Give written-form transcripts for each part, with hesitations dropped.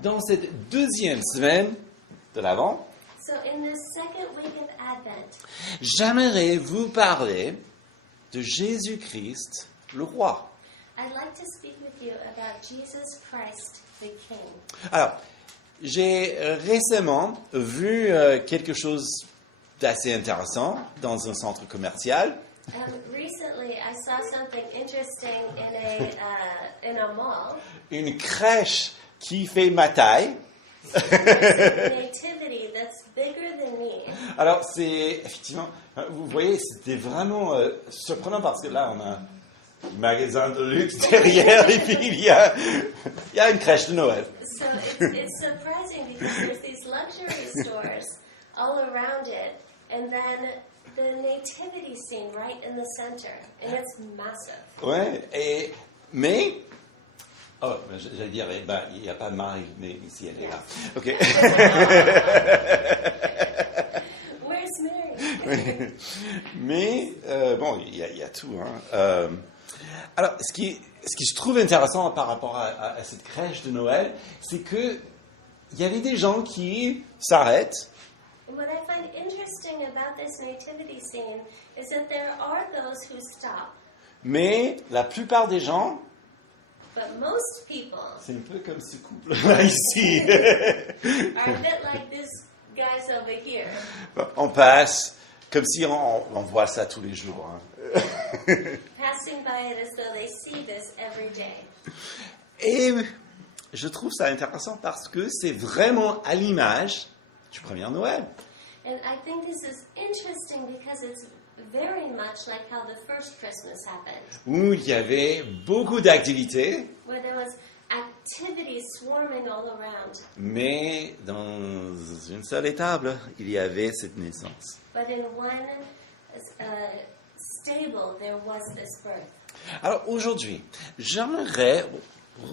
Dans cette deuxième semaine de l'Avent, So in this second week of Advent, j'aimerais vous parler de Jésus-Christ, le roi. I'd like to speak with you about Jesus Christ, the King. Alors, j'ai récemment vu quelque chose d'assez intéressant dans un centre commercial. Recently, I saw something interesting in a mall. Une crèche qui fait ma taille. There's a nativity that's bigger than me. Alors, c'est effectivement, vous voyez, c'était vraiment surprenant parce que là, on a un magasin de luxe derrière et puis il y a une crèche de Noël. So it's surprising because there's these luxury stores all around it, and then the nativity scene right in the center, and it's massive. Ouais, mais... Oh, j'allais dire, il n'y a pas Marie, mais ici, elle est là. OK. Where's Mary? Mais, bon, il y a tout. Hein. Alors, ce qui je trouve intéressant par rapport à cette crèche de Noël, c'est qu'il y avait des gens qui s'arrêtent. What I find interesting about this nativity scene is that there are those who stop, Mais la plupart des gens, but most people c'est un peu comme ce couple-là ici. are a bit like this guys over here. On passe comme si on voit ça tous les jours. Hein. Passing by it as though they see this every day. Et je trouve ça intéressant parce que c'est vraiment à l'image du premier Noël. And I think this is interesting because it's very much like how the first Christmas happened, Où il y avait beaucoup d'activités, where there was activity swarming all around. mais dans une seule étable, il y avait cette naissance. But in one stable, there was this birth. Alors aujourd'hui, j'aimerais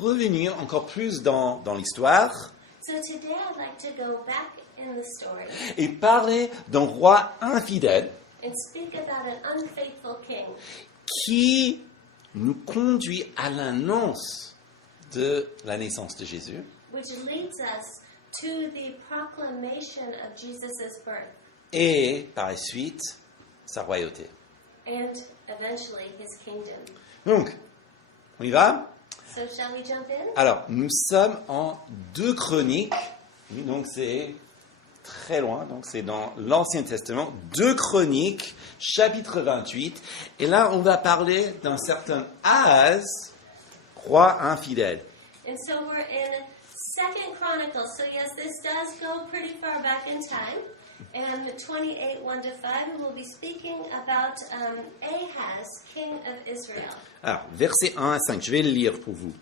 revenir encore plus dans l'histoire So today I'd like to go back in the story et parler d'un roi infidèle and speak about an unfaithful king qui nous conduit à l'annonce de la naissance de Jésus which leads us to the proclamation of Jesus' birth et par la suite sa royauté. and eventually his kingdom. Donc, on y va? So shall we jump in? Alors, nous sommes en 2 Chroniques, oui, donc c'est très loin, donc c'est dans l'Ancien Testament, 2 Chroniques, chapitre 28, et là on va parler d'un certain Ahaz, roi infidèle. And so we're in 2 Chronicles. So yes, this does go pretty far back in time. And 28, 1 to 5, and we'll be speaking about Ahaz, king of Israel. Alors, versets 1 à 5, je vais le lire pour vous.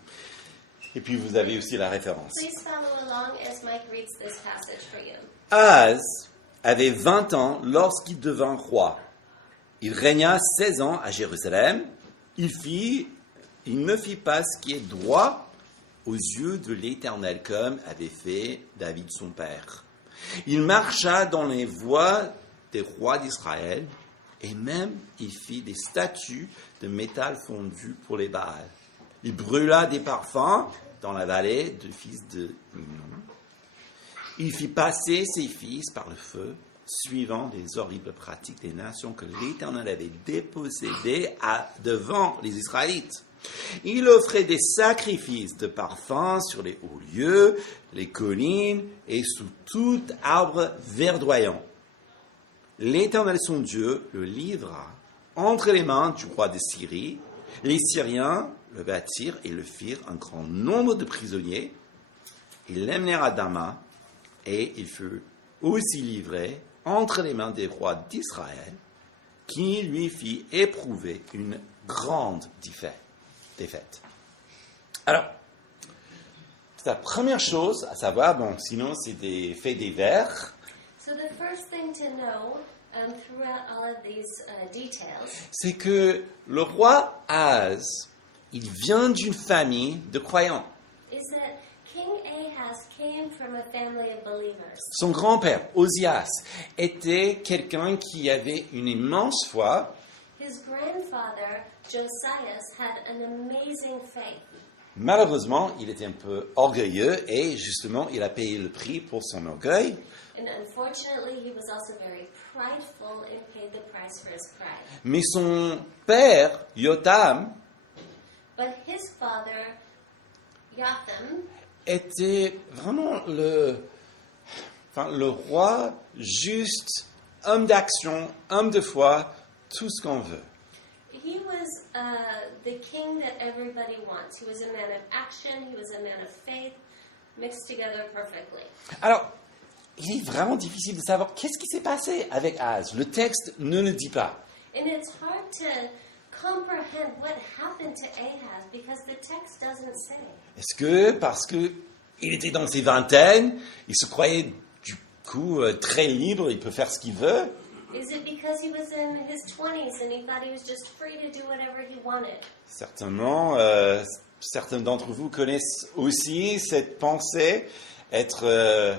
Et puis vous avez aussi la référence. Please follow along as Mike reads this passage for you. Ahaz avait 20 ans lorsqu'il devint roi. Il régna 16 ans à Jérusalem. Il ne fit pas ce qui est droit aux yeux de l'Éternel, comme avait fait David son père. Il marcha dans les voies des rois d'Israël, et même il fit des statues de métal fondu pour les Baals. Il brûla des parfums dans la vallée du fils de Hinnom. Il fit passer ses fils par le feu, suivant les horribles pratiques des nations que l'Éternel avait dépossédées devant les Israélites. Il offrait des sacrifices de parfums sur les hauts lieux, les collines et sous tout arbre verdoyant. L'Éternel son Dieu le livra entre les mains du roi de Syrie. Les Syriens le battirent et le firent un grand nombre de prisonniers. Ils l'emmenèrent à Damas et il fut aussi livré entre les mains des rois d'Israël qui lui fit éprouver une grande défaite. Alors, c'est la première chose à savoir, bon, sinon c'est des faits divers, So the first thing to know throughout all of these details c'est que le roi Ahaz, il vient d'une famille de croyants. is that King Ahaz came from a family of believers. Son grand-père, Osias, était quelqu'un qui avait une immense foi His grandfather, Josias, had an amazing faith. Malheureusement, il était un peu orgueilleux et justement, il a payé le prix pour son orgueil. And unfortunately, he was also very prideful and paid the price for his pride. Mais son père, Yotam, But his father, Jotham, était vraiment le roi juste, homme d'action, homme de foi, tout ce qu'on veut. he was the king that everybody wants. He was a man of action. He was a man of faith, mixed together perfectly. Alors, il est vraiment difficile de savoir qu'est-ce qui s'est passé avec Az. Le texte ne le dit pas. And it's hard to comprehend what happened to Ahaz because the text doesn't say. Est-ce que parce que il était dans ses vingtaines, il se croyait du coup très libre, il peut faire ce qu'il veut? Is it because he was in his 20s and he thought he was just free to do whatever he wanted? Certainement, certains d'entre vous connaissent aussi cette pensée, être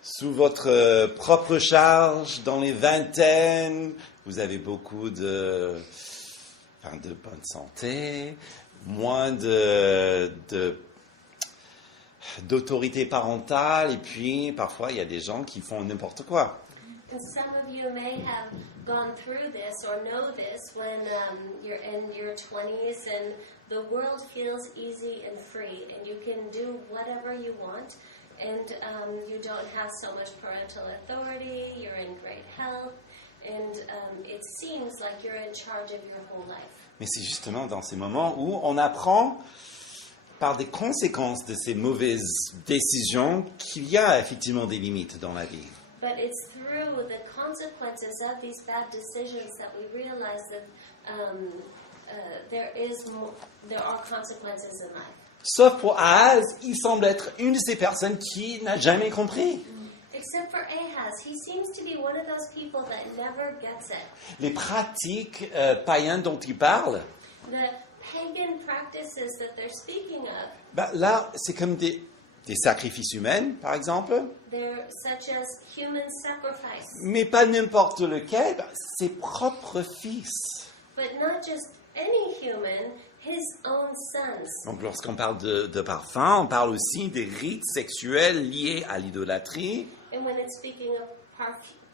sous votre propre charge dans les vingtaines, vous avez beaucoup de bonne santé, moins d'autorité parentale, et puis parfois il y a des gens qui font n'importe quoi. And some of you may have gone through this or know this when you're in your 20s and the world feels easy and free and you can do whatever you want and you don't have so much parental authority, you're in great health, and it seems like you're in charge of your whole life. Mais c'est justement dans ces moments où on apprend par des conséquences de ces mauvaises décisions qu'il y a effectivement des limites dans la vie. But it's through the consequences of these bad decisions that we realize that there are consequences in life. Sauf pour Ahaz, il semble être une de ces personnes qui n'a jamais compris. Except for Ahaz, he seems to be one of those people that never gets it. Les pratiques païennes dont il parle, The pagan practices that they're speaking of, là, c'est comme des sacrifices humains, par exemple, they're such as human sacrifice, mais pas n'importe lequel, ses propres fils. but not just any human, his own sons. Donc lorsqu'on parle de parfum, on parle aussi des rites sexuels liés à l'idolâtrie. And when it's speaking of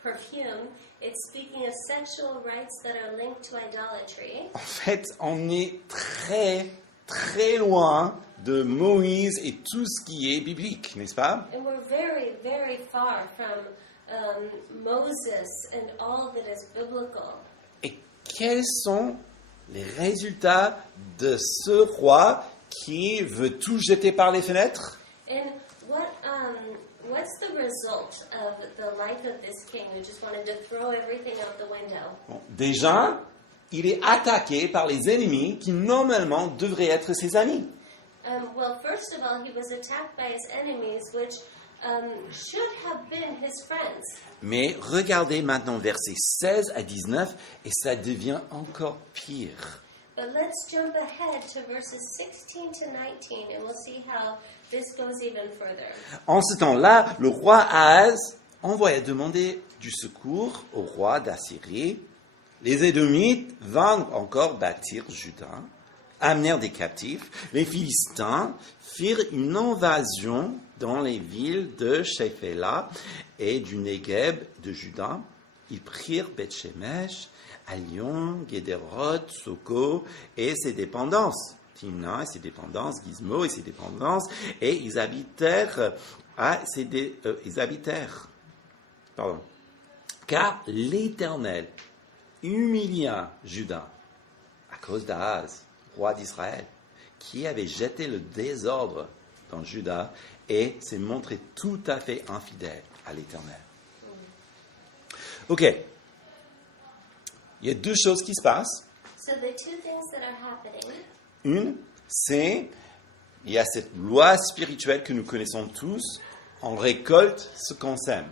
perfume, it's speaking of sexual rites that are linked to idolatry. En fait, on est très, très loin de Moïse et tout ce qui est biblique, n'est-ce pas? And we're very, very far from Moses and all that is biblical. Et quels sont les résultats de ce roi qui veut tout jeter par les fenêtres? And what's the result of the life of this king who just wanted to throw everything out the window? Bon, déjà, il est attaqué par les ennemis qui normalement devraient être ses amis. Well, first of all, he was attacked by his enemies, which should have been his friends. Mais regardez maintenant versets 16 à 19 et ça devient encore pire. But let's jump ahead to verses 16 to 19, and we'll see how this goes even further. En ce temps-là, le roi Ahaz envoya demander du secours au roi d'Assyrie. Les Édomites vinrent encore bâtir Juda, amenèrent des captifs. Les Philistins firent une invasion dans les villes de Shéphéla et du Négueb de Juda. Ils prirent Beth-Shemesh, Alion, Guédéroth, Soko et ses dépendances, Timna et ses dépendances, Gizmo et ses dépendances, et ils habitèrent car l'Éternel humilia Juda à cause d'Ahaz, roi d'Israël, qui avait jeté le désordre dans Juda et s'est montré tout à fait infidèle à l'Éternel. Ok. Il y a deux choses qui se passent. So the two things that are happening, Une, c'est, il y a cette loi spirituelle que nous connaissons tous, on récolte ce qu'on sème.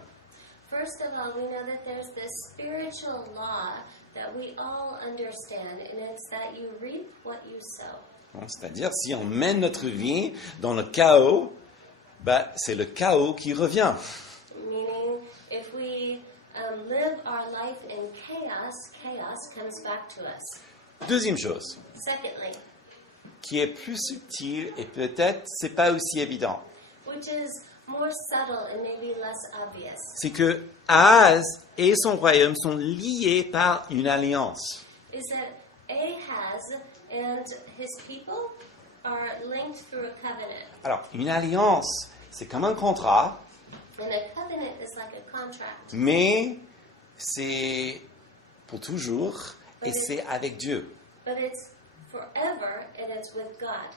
first of all, we know that there's this spiritual law that we all understand, and it's that you reap what you sow. Bon, c'est-à-dire, si on mène notre vie dans le chaos, c'est le chaos qui revient. Meaning, if we live our life in chaos, chaos comes back to us. Deuxième chose, Secondly, qui est plus subtil et peut-être c'est pas aussi évident. which is more subtle and maybe less obvious, C'est que Ahaz et son royaume sont liés par une alliance. is that Ahaz and his people are linked through a covenant. Alors, une alliance, c'est comme un contrat, And a covenant is like a contract, mais c'est pour toujours et c'est avec Dieu. but it's forever and it's with God.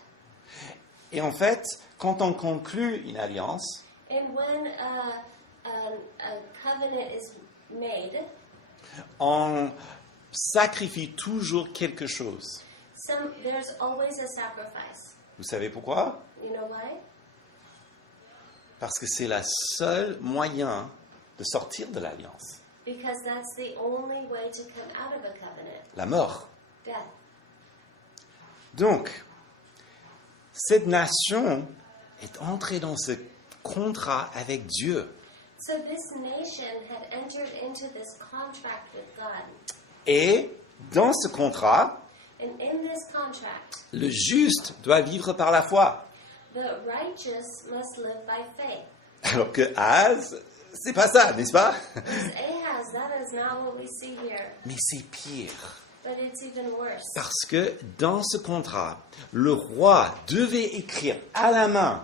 Et en fait, quand on conclut une alliance, And when a covenant is made, on sacrifie toujours quelque chose. there's always a sacrifice. Vous savez pourquoi? You know why? Parce que c'est le seul moyen de sortir de l'alliance. Because that's the only way to come out of a covenant, La mort. death. Donc, cette nation est entrée dans ce contrat avec Dieu. So this nation had entered into this contract with God. Et dans ce contrat, And in this contract, le juste doit vivre par la foi. the righteous must live by faith. Alors que Ahaz, c'est pas ça, n'est-ce pas? Because Ahaz, that is not what we see here, Mais c'est pire. but it's even worse. Parce que dans ce contrat, le roi devait écrire à la main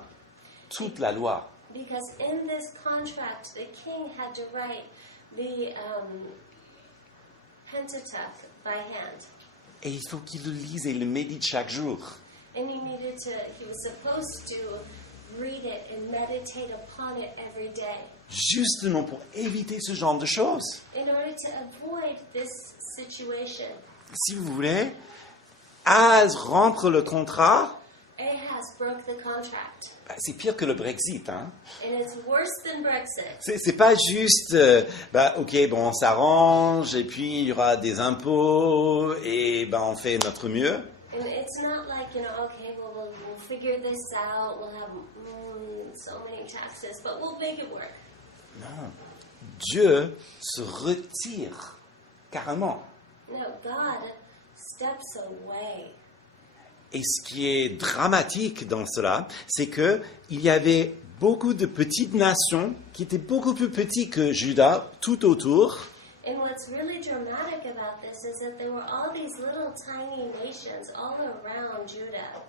toute la loi. Because in this contract, the king had to write the Pentateuch by hand. Et il faut qu'il le lise et le médite chaque jour. And he was supposed to read it and meditate upon it every day Justement pour éviter ce genre de choses. in order to avoid this situation. Si vous voulez, Ahaz rompre le contrat, Ahaz broke the contract, c'est pire que le Brexit. Hein? and it's worse than Brexit. C'est pas juste, ok, bon, on s'arrange, et puis il y aura des impôts, et on fait notre mieux. And it's not like, okay, well, we'll figure this out, we'll have so many taxes, but we'll make it work. Non. Dieu se retire carrément. No, God steps away. Et ce qui est dramatique dans cela, c'est que il y avait beaucoup de petites nations qui étaient beaucoup plus petites que Juda tout autour, And what's really dramatic about this is that there were all these little tiny nations all around Judah.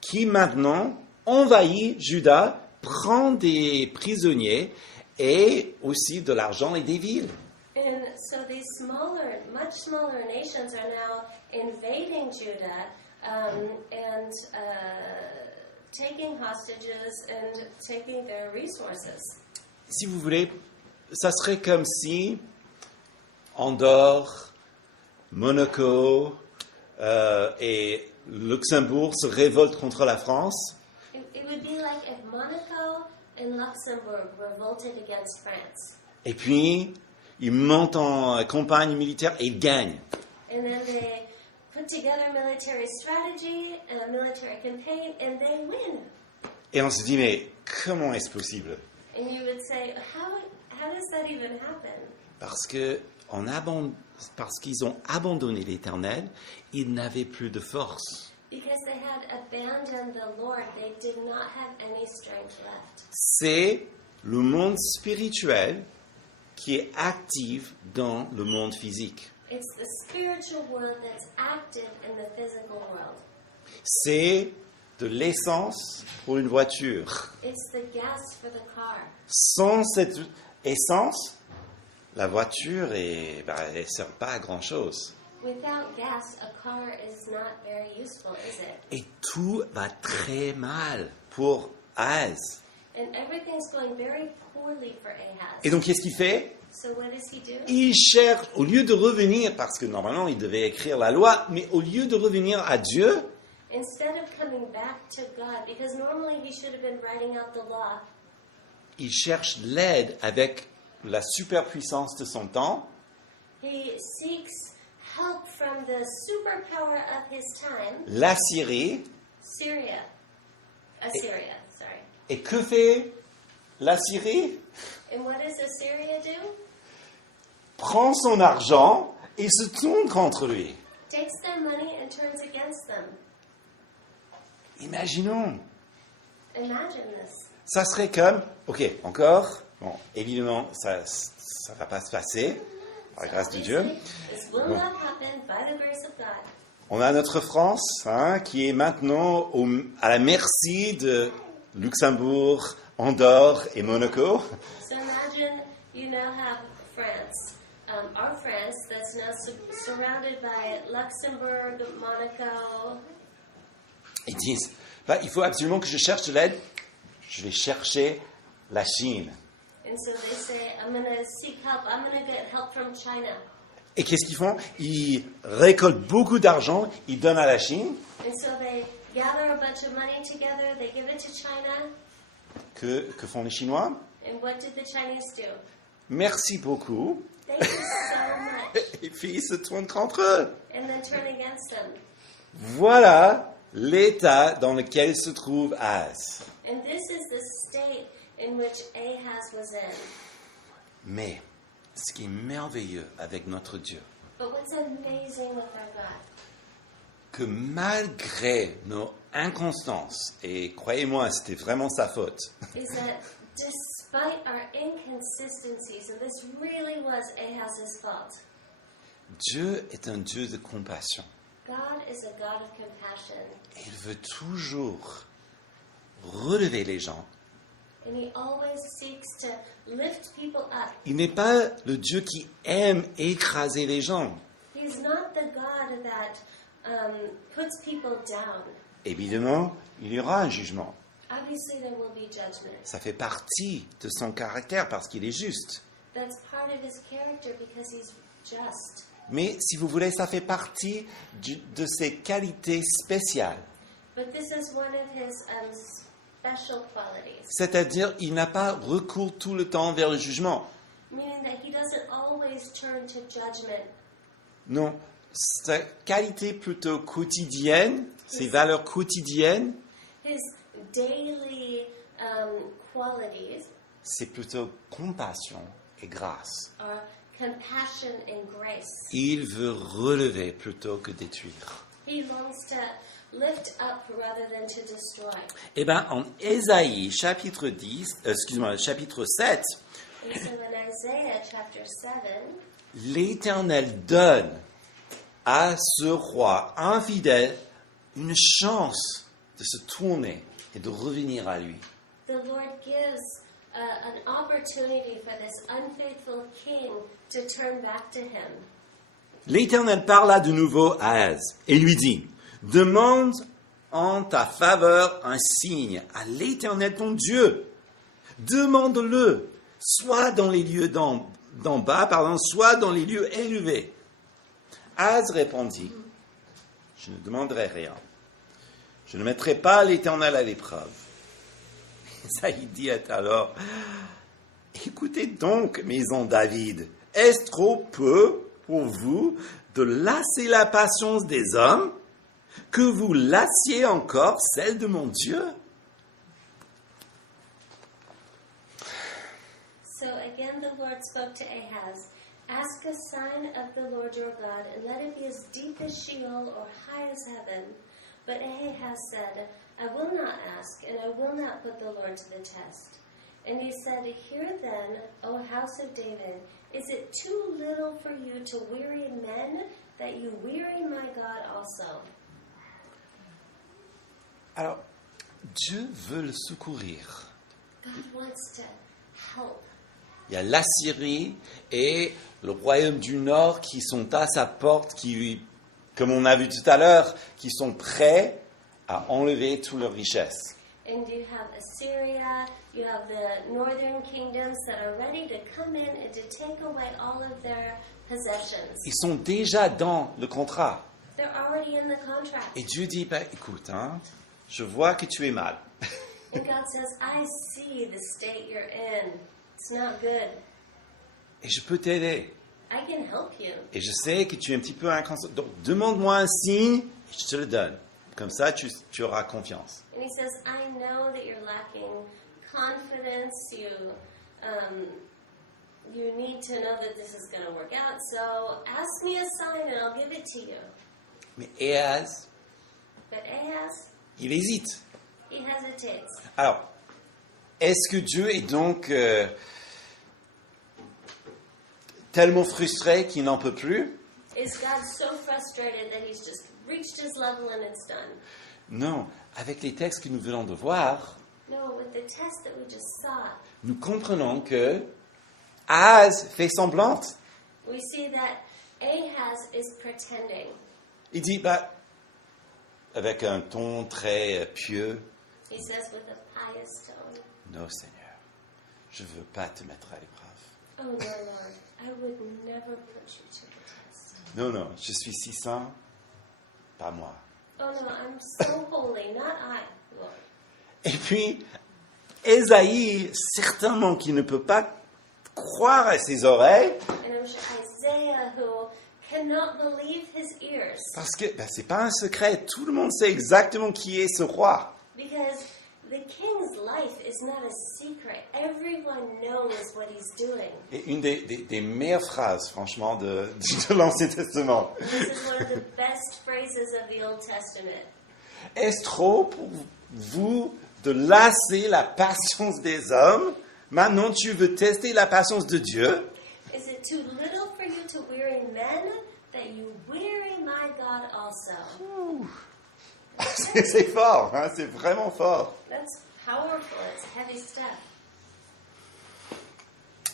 qui maintenant envahit Juda, prend des prisonniers et aussi de l'argent et des villes. And so these much smaller nations are now invading Judah and taking hostages and taking their resources. Si vous voulez, ça serait comme si Andorre, Monaco et Luxembourg se révoltent contre la France. It would be like if Monaco and Luxembourg revolted against France. Et puis, ils montent en campagne militaire et ils gagnent. And then they put together a military strategy and a military campaign and they win. Et on se dit, mais comment est-ce possible? And you would say, how does that even happen? Parce qu'ils ont abandonné l'Éternel, ils n'avaient plus de force. Because they had abandoned the Lord, they did not have any strength left. C'est le monde spirituel qui est actif dans le monde physique. It's the spiritual world that's active in the physical world. C'est de l'essence pour une voiture. It's the gas for the car. Sans cette essence, la voiture ne sert pas à grand-chose. Without gas, a car is not very useful, is it? Et tout va très mal pour Ahaz. And everything's going very poorly for Ahaz. Et donc, qu'est-ce qu'il fait? So what does he do? Il cherche, au lieu de revenir, parce que normalement il devait écrire la loi, mais au lieu de revenir à Dieu, Instead of coming back to God, because normally he should have been writing out the law, il cherche l'aide avec la superpuissance de son temps. he seeks help from the superpower of his time, La Syrie. Assyria, sorry. Et que fait la Syrie? And what does Assyria do? Prend son argent et se tourne contre lui. Takes their money and turns against them. Imaginons. Imagine this. Ça serait comme, ok, encore, bon, évidemment, ça va pas se passer, par la grâce de Dieu. This will not happen by the grace of God. On a notre France, qui est maintenant à la merci de Luxembourg, Andorre et Monaco. So imagine you now have France, our France that's now surrounded by Luxembourg, Monaco. Ils disent, il faut absolument que je cherche de l'aide. Je vais chercher la Chine. And so they say, I'm going to seek help. I'm going to get help from China. Et qu'est-ce qu'ils font? Ils récoltent beaucoup d'argent, ils donnent à la Chine. And so they gather a bunch of money together, they give it to China. Que font les Chinois? And what did the Chinese do? Merci beaucoup. Thank you so much. Et puis ils se tournent contre eux. And then turn against them. Voilà l'état dans lequel se trouve Ahaz. And this is the state in which Ahaz was in. Mais ce qui est merveilleux avec notre Dieu, But what's amazing with our God que malgré nos inconstances, et croyez-moi, c'était vraiment sa faute, is that despite our inconsistencies, and this really was Ahaz's fault, Dieu est un Dieu de compassion. God is a God of compassion. Et il veut toujours relever les gens. And he always seeks to lift people up. Il n'est pas le Dieu qui aime écraser les gens. He's not the God that puts people down. Évidemment, il y aura un jugement. Obviously, there will be judgment. Ça fait partie de son caractère parce qu'il est juste. That's part of his character because he's just. Mais si vous voulez, ça fait partie de ses qualités spéciales. But this is one of his special qualities, C'est-à-dire, il n'a pas recours tout le temps vers le jugement. meaning that he doesn't always turn to judgment. Non, sa qualité plutôt quotidienne, ses valeurs quotidiennes, His daily qualities c'est plutôt compassion et grâce. are compassion and grace. Il veut relever plutôt que détruire. He longs to lift up rather than to destroy. Eh bien, en Ésaïe, chapitre 7, And so in Isaiah chapter 7, l'Éternel donne à ce roi infidèle une chance de se tourner et de revenir à lui. the Lord gives an opportunity for this unfaithful king to turn back to him. L'Éternel parla de nouveau à Ahaz et lui dit, « Demande en ta faveur un signe à l'Éternel ton Dieu. Demande-le, soit dans les lieux d'en bas, soit dans les lieux élevés. » Ahaz répondit, « Je ne demanderai rien. Je ne mettrai pas l'Éternel à l'épreuve. » Isaïe dit alors, « Écoutez donc, maison David, est-ce trop peu pour vous de lasser la patience des hommes, que vous lassiez encore celle de mon Dieu? » So again the Lord spoke to Ahaz, "Ask a sign of the Lord your God, and let it be as deep as Sheol or high as heaven." But Ahaz said, "I will not ask, and I will not put the Lord to the test." And he said, "Hear then, O house of David, is it too little for you to weary men, that you weary my God also?" Alors, Dieu veut le secourir. God wants to help. Il y a l'Assyrie et le royaume du Nord qui sont à sa porte, qui, comme on a vu tout à l'heure, qui sont prêts à enlever toutes leurs richesses. And you have Assyria, you have the northern kingdoms that are ready to come in and to take away all of their possessions. Ils sont déjà dans le contrat. They're already in the contract. Et Dieu dit, écoute, je vois que tu es mal. And God says, I see the state you're in. It's not good. Et je peux t'aider. I can help you. Et je sais que tu es un petit peu inconstant. Donc, demande-moi un signe et je te le donne. Comme ça, tu auras confiance. And he says, I know that you're lacking confidence. You need to know that this is going to work out. So ask me a sign and I'll give it to you. Mais Ahaz, But Ahaz, il hésite. He hesitates. Alors, est-ce que Dieu est donc tellement frustré qu'il n'en peut plus? Is God so frustrated that he's just reached his level and it's done? Non, avec les textes que nous venons de voir, No, with the test that we just saw, nous comprenons que Ahaz fait semblante. we see that Ahaz is pretending. Il dit, avec un ton très pieux, He says with a pious tone, non Seigneur, je ne veux pas te mettre à l'épreuve. "Oh no, Lord, I would never put you to the test. Non, je suis si saint, pas moi. Oh no, I'm so holy, not I, Lord." Et puis, Ésaïe, certainement qui ne peut pas croire à ses oreilles, And it was Isaiah who cannot believe his ears parce que c'est pas un secret, tout le monde sait exactement qui est ce roi. because the king's life is not a secret. Everyone knows what he's doing. Et une des meilleures phrases, franchement, de l'Ancien Testament. This is one of the best phrases of the Old Testament. Est-ce trop pour vous de lasser la patience des hommes? Maintenant, tu veux tester la patience de Dieu? Is it too little for you to weary men that you weary my God also? Ouh. C'est fort, hein, c'est vraiment fort. That's powerful. It's heavy stuff.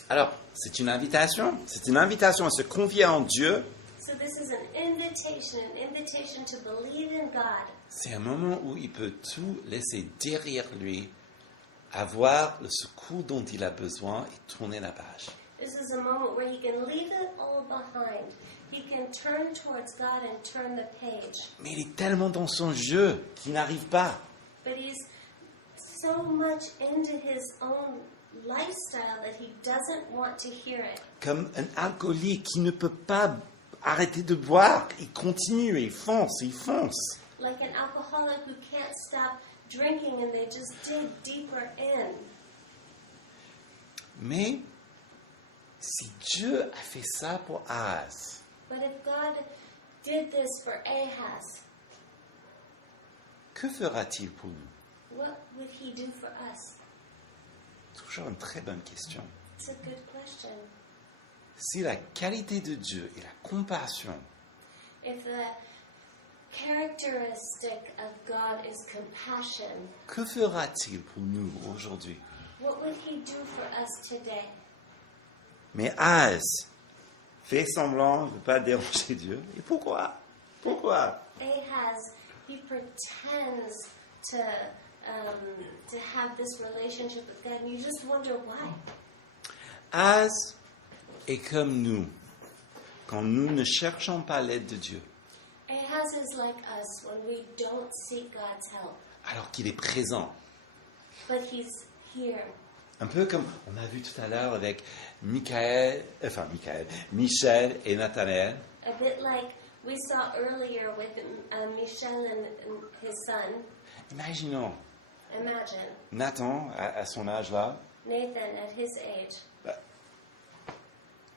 Alors, c'est une invitation à se confier en Dieu. So this is an invitation to believe in God. C'est un moment où il peut tout laisser derrière lui, avoir le secours dont il a besoin et tourner la page. This is a moment where he can leave it all behind. He can turn towards God and turn the page. Mais il est tellement dans son jeu qu'il n'arrive pas. But he's so much into his own lifestyle that he doesn't want to hear it. Comme un alcoolique qui ne peut pas arrêter de boire. Il continue, il fonce. Like an alcoholic who can't stop drinking and they just dig deeper in. Mais si Dieu a fait ça pour Ahaz, But if God did this for Ahaz, que fera-t-il pour nous? what would he do for us? Toujours une très bonne question. It's a good question. Si la qualité de Dieu et la compassion If the characteristic of God is compassion, que fera-t-il pour nous aujourd'hui? what would he do for us today? Mais Ahaz fait semblant de ne pas déranger Dieu. Et pourquoi? Ahaz, he pretends to have this relationship with God, and you just wonder why. Ahaz est comme nous, quand nous ne cherchons pas l'aide de Dieu, Ahaz is like us when we don't seek God's help, alors qu'il est présent. but he's here. Un peu comme on a vu tout à l'heure avec Michel et Nathanaël. A bit like we saw earlier with Michel and his son. Imaginons Imagine Nathan à son âge là. Nathan at his age.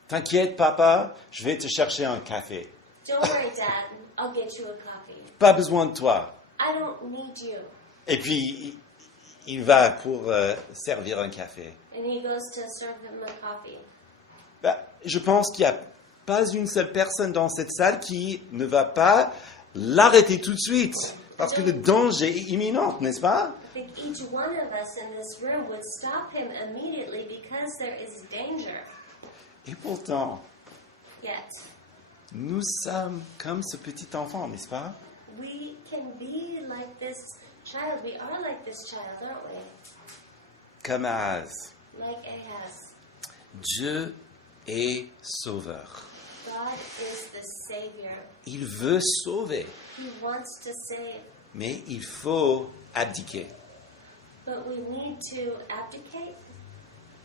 T'inquiète papa, je vais te chercher un café. Don't worry, Dad. I'll get you a coffee. Pas besoin de toi. I don't need you. Et puis il va pour servir un café. And he goes to serve him a coffee. Je pense qu'il n'y a pas une seule personne dans cette salle qui ne va pas l'arrêter tout de suite. Parce que le danger est imminent, n'est-ce pas? I think each one of us in this room would stop him immediately because there is danger. Et pourtant, Yet, nous sommes comme ce petit enfant, n'est-ce pas? we can be like this child. We are like this child, aren't we? Comme Ahaz. Like Ahaz. Dieu est sauveur. God is the Savior. Il veut sauver, He wants to save. mais il faut abdiquer. But we need to abdicate.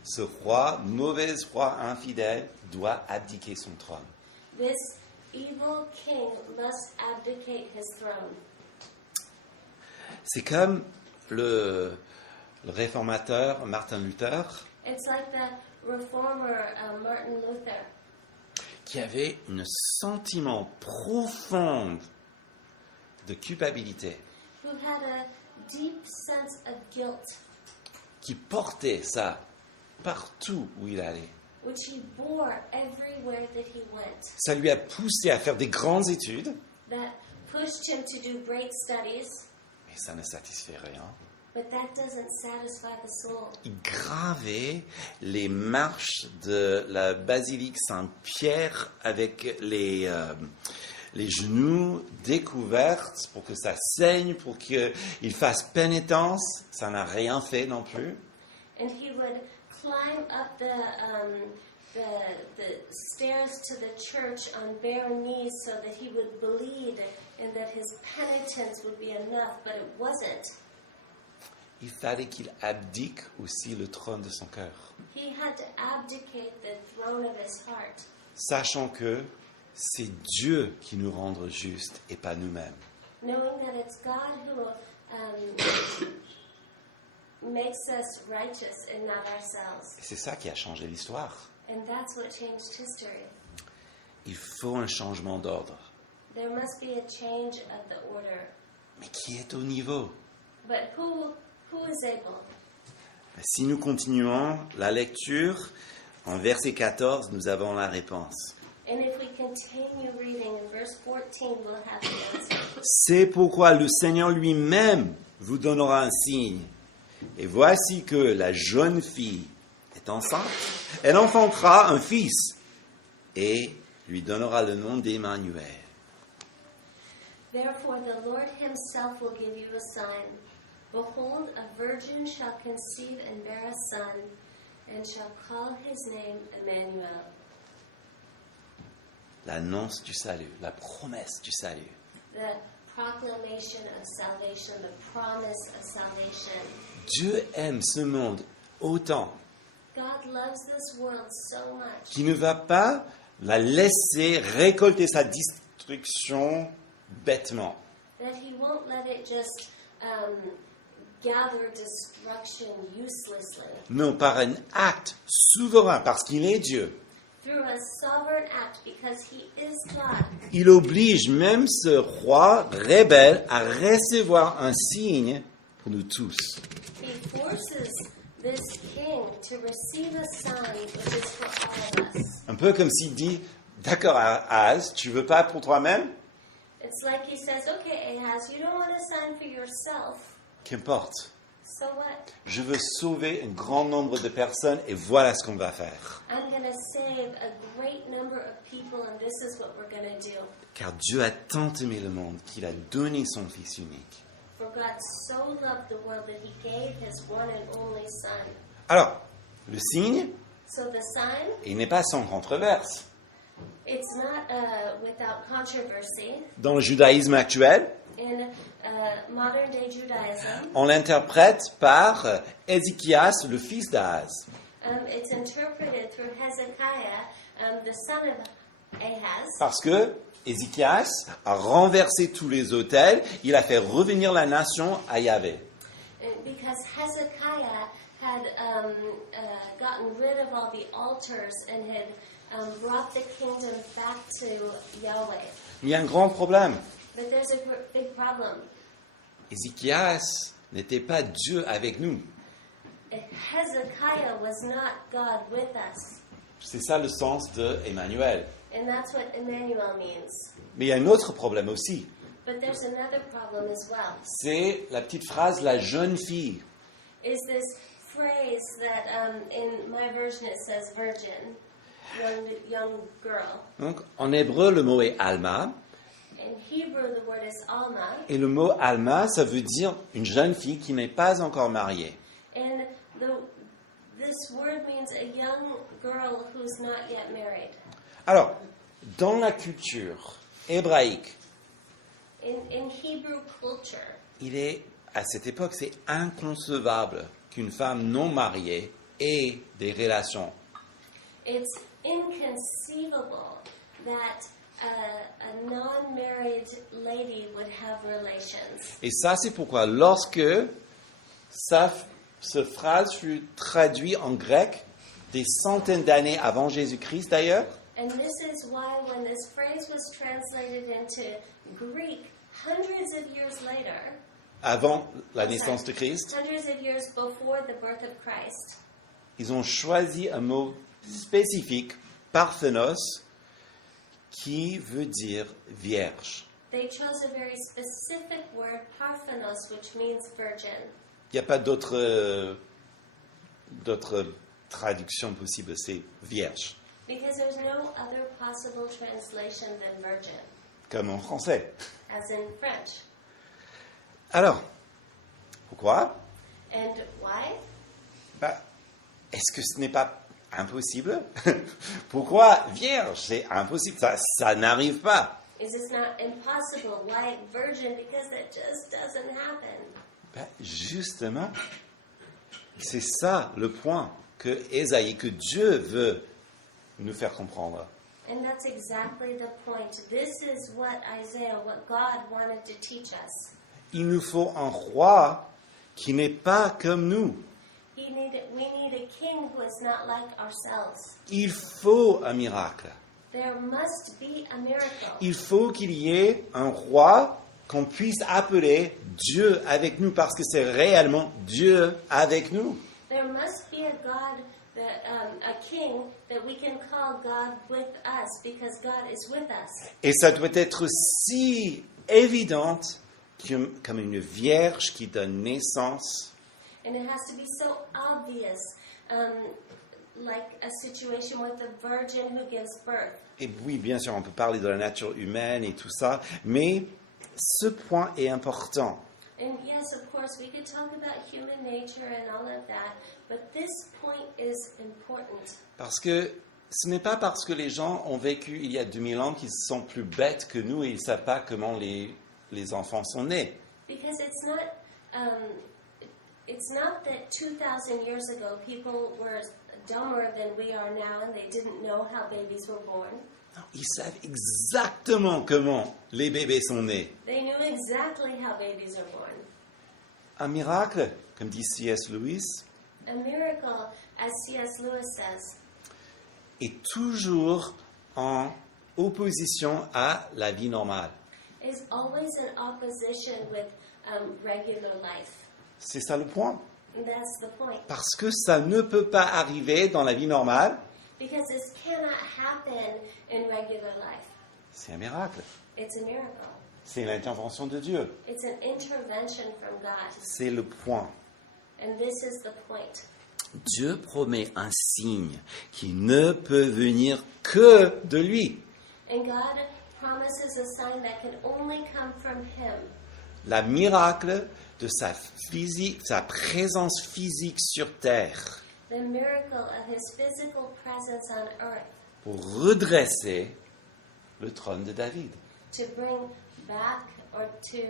Ce roi, mauvais roi infidèle, doit abdiquer son trône. This evil king must abdicate his throne. C'est comme le réformateur Martin Luther, It's like the reformer Martin Luther, qui avait un sentiment profond de culpabilité. who had a deep sense of guilt, qui portait ça partout où il allait. which he bore everywhere that he went, Ça lui a poussé à faire des grandes études, that pushed him to do great studies, mais ça ne satisfait rien. but that doesn't satisfy the soul. Il gravait les marches de la basilique Saint-Pierre avec les genoux découverts pour que ça saigne, pour qu'il fasse pénitence. Ça n'a rien fait non plus. And he would climb up the stairs to the church on bare knees so that he would bleed and that his penitence would be enough, but it wasn't. Il fallait qu'il abdique aussi le trône de son cœur, He had to abdicate the throne of his heart, sachant que c'est Dieu qui nous rend justes et pas nous-mêmes. knowing that it's God who makes us righteous and not ourselves. Et c'est ça qui a changé l'histoire. And that's what changed history. Il faut un changement d'ordre. There must be a change of the order. Mais qui est au niveau? But who is able? Si nous continuons la lecture, en verset 14, nous avons la réponse. And if we continue reading in verse 14, we'll have the answer. C'est pourquoi le Seigneur lui-même vous donnera un signe. Et voici que la jeune fille est enceinte. Elle enfantera un fils et lui donnera le nom d'Emmanuel. Therefore the Lord himself will give you a sign. Behold, a virgin shall conceive and bear a son, and shall call his name Emmanuel. L'annonce du salut, la promesse du salut. The proclamation of salvation, the promise of salvation. Dieu aime ce monde autant God loves this world so much qu'il ne va pas la laisser récolter sa destruction bêtement. that he won't let it just gather destruction uselessly. Non, par un acte souverain, parce qu'il est Dieu. Through a sovereign act, because he is God. Il oblige même ce roi rebelle à recevoir un signe pour nous tous. He forces this king to receive a sign which is for all of us. Un peu comme s'il dit, d'accord Ahaz, tu veux pas pour toi-même? It's like he says, okay, Ahaz, you don't want a sign for yourself, Qu'importe. so what? Je veux sauver un grand nombre de personnes et voilà ce qu'on va faire. I'm going to save a great number of people, and this is what we're going to do. Car Dieu a tant aimé le monde qu'il a donné son Fils unique. For God so loved the world that he gave his one and only son. Alors, le signe, So the sign, il n'est pas sans controverse. it's not without controversy. Dans le judaïsme actuel, In modern day Judaism, on l'interprète par Ézéchias, le fils d'Ahaz. it's interpreted through Hezekiah, the son of Ahaz, Parce que Ézéchias a renversé tous les autels, il a fait revenir la nation à Yahvé. because Hezekiah had gotten rid of all the altars and had brought the kingdom back to Yahweh. Il y a un grand problème. But there's a big problem. Ézéchias n'était pas Dieu avec nous. Hezekiah was not God with us. C'est ça le sens de Emmanuel. And that's what Emmanuel means. Mais il y a un autre problème aussi. But there's another problem as well. C'est la petite phrase « la jeune fille ». Is this phrase that in my version it says virgin, young girl. Donc, en hébreu, le mot est Alma. In Hebrew, the word is Alma. Et le mot Alma, ça veut dire une jeune fille qui n'est pas encore mariée. And this word means a young girl who's not yet married. Alors, dans la culture hébraïque, In Hebrew culture, à cette époque, c'est inconcevable qu'une femme non mariée ait des relations. it's inconceivable that a non-married lady would have relations. Et ça, c'est pourquoi lorsque cette phrase fut traduite en grec, des centaines d'années avant Jésus-Christ d'ailleurs, And this is why when this phrase was translated into Greek hundreds of years later, avant la naissance de Christ, hundreds of years before the birth of Christ, ils ont choisi un mot spécifique, parthenos, qui veut dire vierge. they chose a very specific word, parthenos, which means virgin. Il n'y a pas d'autre traduction possible, c'est vierge, Because there's no other possible translation than virgin, comme en français. as in French. Alors, pourquoi? And why? Bah, est-ce que ce n'est pas impossible? Pourquoi vierge? C'est impossible, ça n'arrive pas. Is this not impossible? Why virgin? Because that just doesn't happen. Ben, justement, c'est ça le point que Ésaïe, que Dieu veut nous faire comprendre. And that's exactly the point. This is what Isaiah, what God wanted to teach us. Il nous faut un roi qui n'est pas comme nous. We need a king who is not like ourselves. Il faut un miracle. There must be a miracle. Il faut qu'il y ait un roi qu'on puisse appeler Dieu avec nous parce que c'est réellement Dieu avec nous. There must be a God, a king that we can call God with us because God is with us. Et ça doit être si évident comme une vierge qui donne naissance. And it has to be so obvious, like a situation with a virgin who gives birth. Et oui, bien sûr, on peut parler de la nature humaine et tout ça, mais ce point est important. And yes, of course, we could talk about human nature and all of that, but this point is important. Parce que ce n'est pas parce que les gens ont vécu il y a 2000 ans qu'ils sont plus bêtes que nous et ils ne savent pas comment les enfants sont nés. Because it's not that 2,000 years ago people were dumber than we are now and they didn't know how babies were born. Non, ils savent exactement comment les bébés sont nés. They knew exactly how babies are born. Un miracle, comme dit C.S. Lewis, A miracle, as C.S. Lewis says, est toujours en opposition à la vie normale. is always in opposition with regular life. C'est ça le point. And that's the point. Parce que ça ne peut pas arriver dans la vie normale, Because this cannot happen in regular life. c'est un miracle. It's a miracle. C'est l'intervention de Dieu. It's an intervention from God. C'est le point. And this is the point. Dieu promet un signe qui ne peut venir que de lui. And God promises a sign that can only come from Him. La miracle de sa présence physique sur terre The miracle of His physical presence on earth pour redresser le trône de David. to bring back or to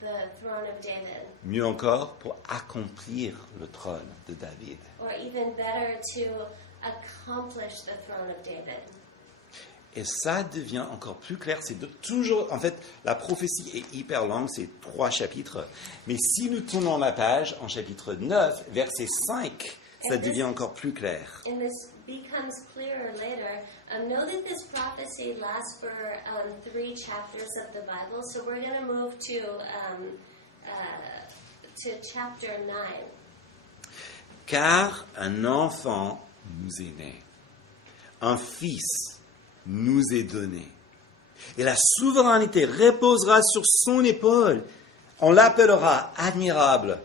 the throne of David. Mieux encore, pour accomplir le trône de David. Or even better, to accomplish the throne of David. Et ça devient encore plus clair. Toujours, en fait, la prophétie est hyper longue, c'est 3 chapitres. Mais si nous tournons la page en chapitre 9, verset 5, ça devient encore plus clair. And this becomes clearer later. Know that this prophecy lasts for 3 chapters of the Bible. So we're going to move to chapter 9. Car un enfant nous est né, un fils nous est donné, et la souveraineté reposera sur son épaule. On l'appellera admirable,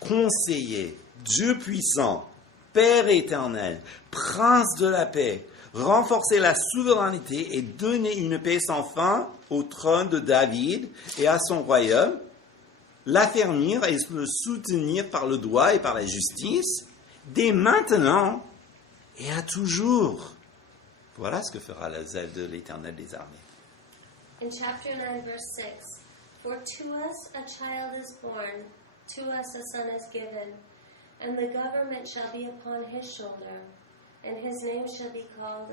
conseiller, Dieu puissant, Père éternel, Prince de la paix, renforcer la souveraineté et donner une paix sans fin au trône de David et à son royaume, l'affermir et le soutenir par le droit et par la justice, dès maintenant et à toujours. Voilà ce que fera la zèle de l'Éternel des armées. In chapter 9, verse 6, For to us a child is born, to us a son is given, and the government shall be upon his shoulder, and his name shall be called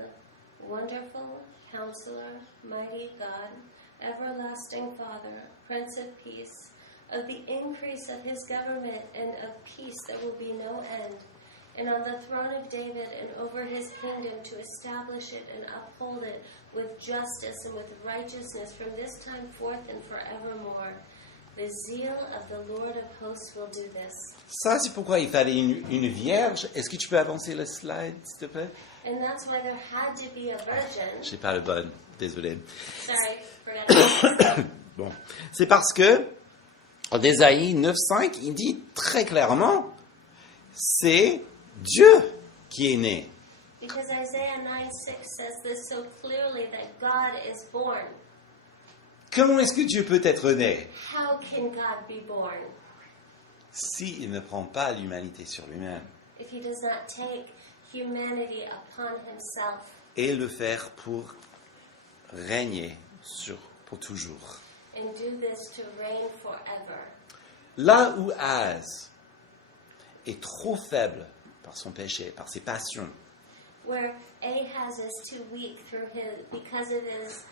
Wonderful, Counselor, Mighty God, Everlasting Father, Prince of Peace. Of the increase of his government and of peace there will be no end. And on the throne of David and over his kingdom to establish it and uphold it with justice and with righteousness from this time forth and forevermore. The zeal of the Lord of hosts will do this. Ça, c'est pourquoi il fallait une vierge. Est-ce que tu peux avancer le slide, s'il te plaît? And that's why there had to be a virgin. J'ai pas le bon, désolé. Sorry, forgot. Bon, c'est parce que en Ésaïe 9.5, il dit très clairement, c'est Dieu qui est né. Because Isaiah 9:6 says this so clearly that God is born. Comment est-ce que Dieu peut être né How can God be born s'il ne prend pas l'humanité sur lui-même if he does not take humanity upon himself et le faire pour régner pour toujours? and do this to reign forever? Là où Az est trop faible par son péché, par ses passions, Where Ahaz is too weak because of his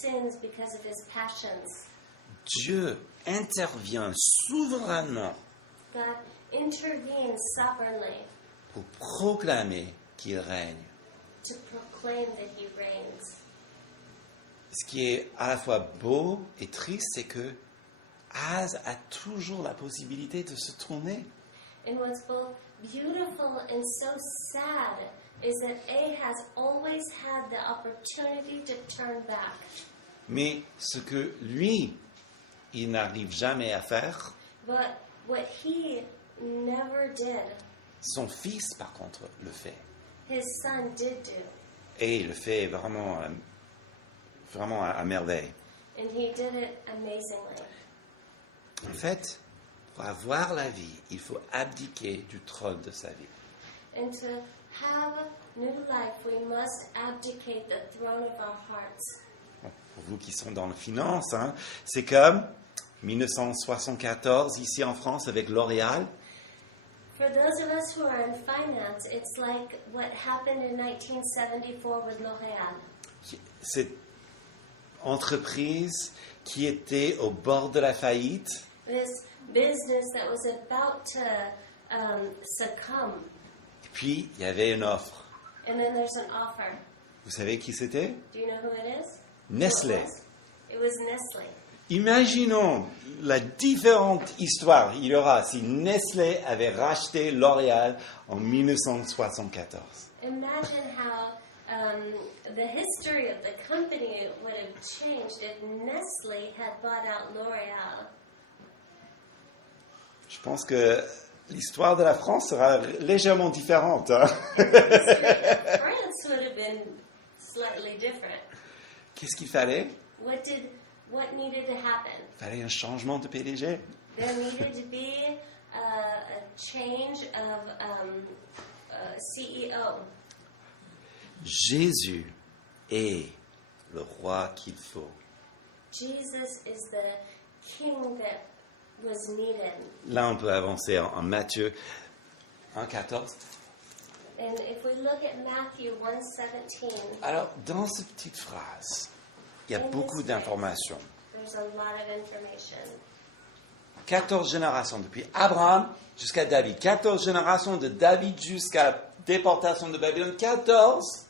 sins, because of his passions, Dieu intervient souverainement God intervenes sovereignly pour proclamer qu'il règne. to proclaim that he reigns. Ce qui est à la fois beau et triste, c'est que Az a toujours la possibilité de se tourner. And what's both beautiful and so sad is that Ahaz always had the opportunity to turn back. Mais ce que lui, il n'arrive jamais à faire, But what he never did, son fils, par contre, le fait. his son did do. Et il le fait vraiment, vraiment à merveille. And he did it amazingly. En fait, pour avoir la vie, il faut abdiquer du trône de sa vie. And to have new life, we must abdicate the throne of our hearts. Bon, pour vous qui sont dans la finance, hein, c'est comme 1974 ici en France avec L'Oréal. For those of us who are in finance, it's like what happened in 1974 with L'Oréal. Cette entreprise qui était au bord de la faillite, This business that was about to succumb, puis il y avait une offre. and then there's an offer. Vous savez qui c'était? Do you know who it is? Nestlé. It was Nestle. Imaginons la différente histoire il y aura si Nestlé avait racheté L'Oréal en 1974. Imagine how the history of the company would have changed if Nestle had bought out L'Oréal. Je pense que l'histoire de la France sera légèrement différente. Hein? France would have been slightly different. Qu'est-ce qu'il fallait? What needed to happen? Il fallait un changement de PDG. There needed to be a change of CEO. Jésus est le roi qu'il faut. Jesus is the king that was needed. Là, on peut avancer en Matthieu 1,14. And if we look at Matthew 1:17, Alors, dans cette petite phrase, il y a beaucoup d'informations. there's a lot of information. 14 générations, depuis Abraham jusqu'à David. 14 générations de David jusqu'à déportation de Babylone. 14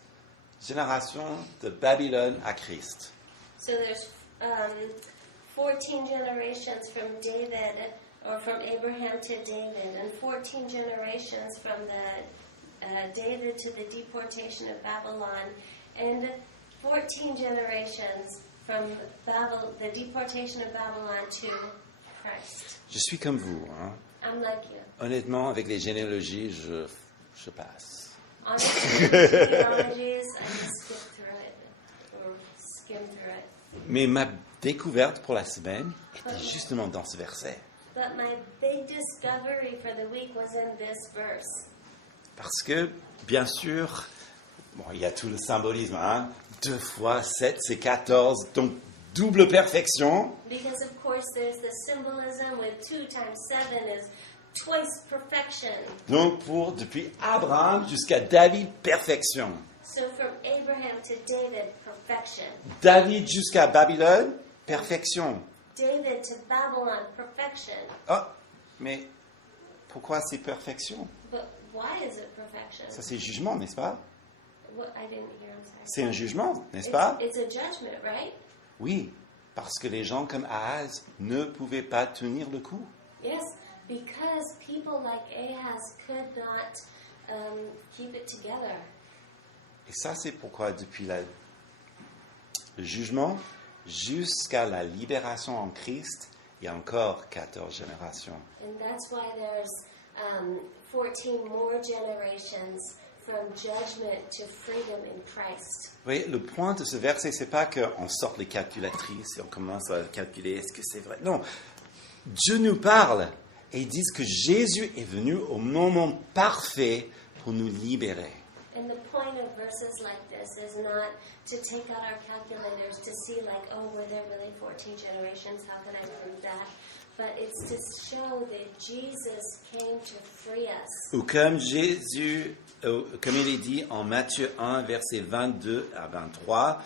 générations de Babylone à Christ. So there's 14 generations from David, or from Abraham to David, and 14 generations from David to the deportation of Babylon, and 14 generations from the deportation of Babylon to Christ. Je suis comme vous. Hein. I'm like you. Honnêtement, avec les généalogies, je passe. Honestly, genealogies, I just skip through it, or skim through it. Mais ma découverte pour la semaine était justement dans ce verset. But my big discovery for the week was in this verse. Parce que, bien sûr, bon, il y a tout le symbolisme. Hein. 2 fois 7, c'est 14. Donc, double perfection. Because of course there's the symbolism with 2 times 7 is twice perfection. Donc, depuis Abraham jusqu'à David, perfection. So from Abraham to David, perfection. David jusqu'à Babylone, perfection. David to Babylon, perfection. Oh, mais pourquoi c'est perfection? But why is it perfection? Ça, c'est jugement, n'est-ce pas? What, I didn't hear, I'm sorry. C'est un jugement, n'est-ce pas? It's a judgment, right? Oui. Parce que les gens comme Ahaz ne pouvaient pas tenir le coup. Yes, because people like Ahaz could not keep it together. Et ça, c'est pourquoi depuis le jugement jusqu'à la libération en Christ, il y a encore 14 générations. And that's why there's 14 more generations from judgment to freedom in Christ. Vous voyez, le point de ce verset, c'est pas qu'on sorte les calculatrices et on commence à calculer est-ce que c'est vrai. Non, Dieu nous parle et il dit que Jésus est venu au moment parfait pour nous libérer. And the point of verses like this is not to take out our calculators to see like, oh, were there really 14 generations? How can I prove that? But it's to show that Jesus came to free us. Ou comme Jésus, comme il est dit en Matthieu 1, versets 22 à 23,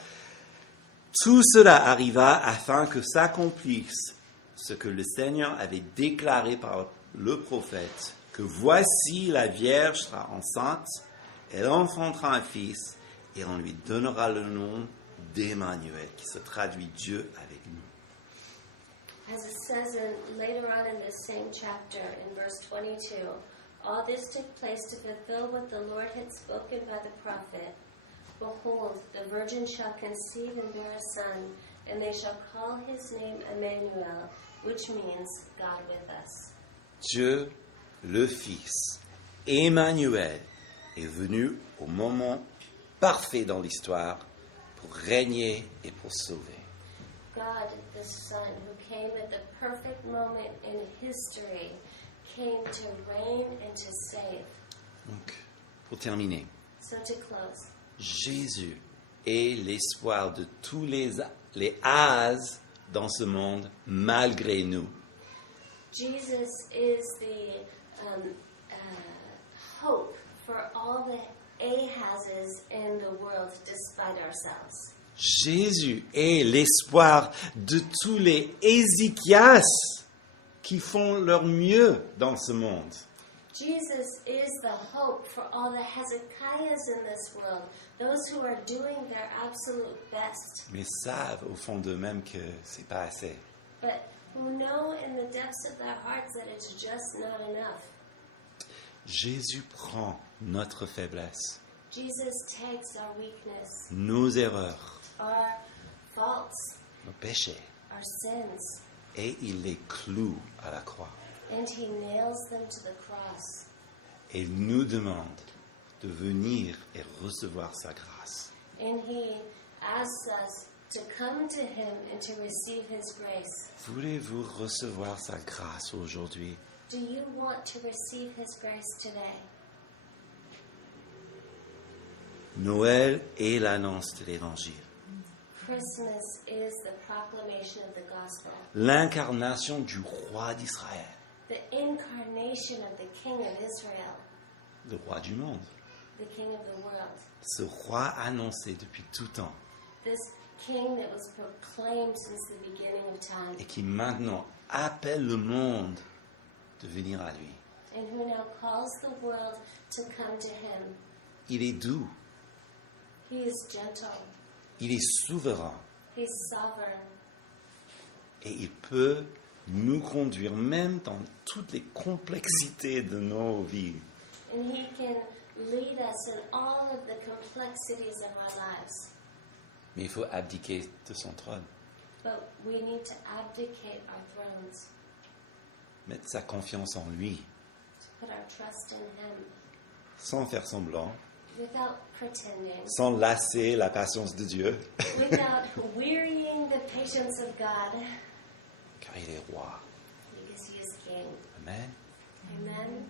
tout cela arriva afin que s'accomplisse ce que le Seigneur avait déclaré par le prophète, que voici la Vierge sera enceinte, elle enfantera un fils, et on lui donnera le nom d'Emmanuel, qui se traduit Dieu avec nous. As it says later on in this same chapter, in verse 22, all this took place to fulfill what the Lord had spoken by the prophet. Behold, the virgin shall conceive and bear a son, and they shall call his name Emmanuel, which means God with us. Dieu, le Fils, Emmanuel, est venu au moment parfait dans l'histoire pour régner et pour sauver. God, the Son, who came at the perfect moment in history, came to reign and to save. Donc, pour terminer, So to close, Jésus est l'espoir de tous les Ahaz dans ce monde, malgré nous. Jesus is the hope for all the Ahazes in the world despite ourselves. Jésus est l'espoir de tous les Ézéchias qui font leur mieux dans ce monde. Jesus is the hope for all the Hezekiahs in this world, those who are doing their absolute best, Mais savent au fond d'eux-mêmes que c'est pas assez. but who know in the depths of their hearts that it's just not enough. Jésus prend notre faiblesse, Jesus takes our weakness, nos erreurs, our faults, nos péchés, our sins, et il les cloue à la croix. and he nails them to the cross. Et il nous demande de venir et recevoir sa grâce. And he asks us to come to him and to receive his grace. Voulez-vous recevoir sa grâce aujourd'hui? Do you want to receive his grace today? Noël est l'annonce de l'Évangile. Christmas is the proclamation of the gospel, L'incarnation du roi d'Israël, the incarnation of the King of Israel, le roi du monde. the King of the world. Ce roi annoncé depuis tout temps This King that was proclaimed since the beginning of time, et qui maintenant appelle le monde de venir à lui. and who now calls the world to come to him. Il est doux, He is gentle, il est souverain he's sovereign, et il peut nous conduire même dans toutes les complexités de nos vies. and he can lead us in all of the complexities of our lives. Mais il faut abdiquer de son trône, But we need to abdicate our thrones, mettre sa confiance en lui, to put our trust in him, sans faire semblant, without pretending, sans lasser la patience de Dieu, without wearying the patience of God, car il est roi. because he is King. Amen. Amen.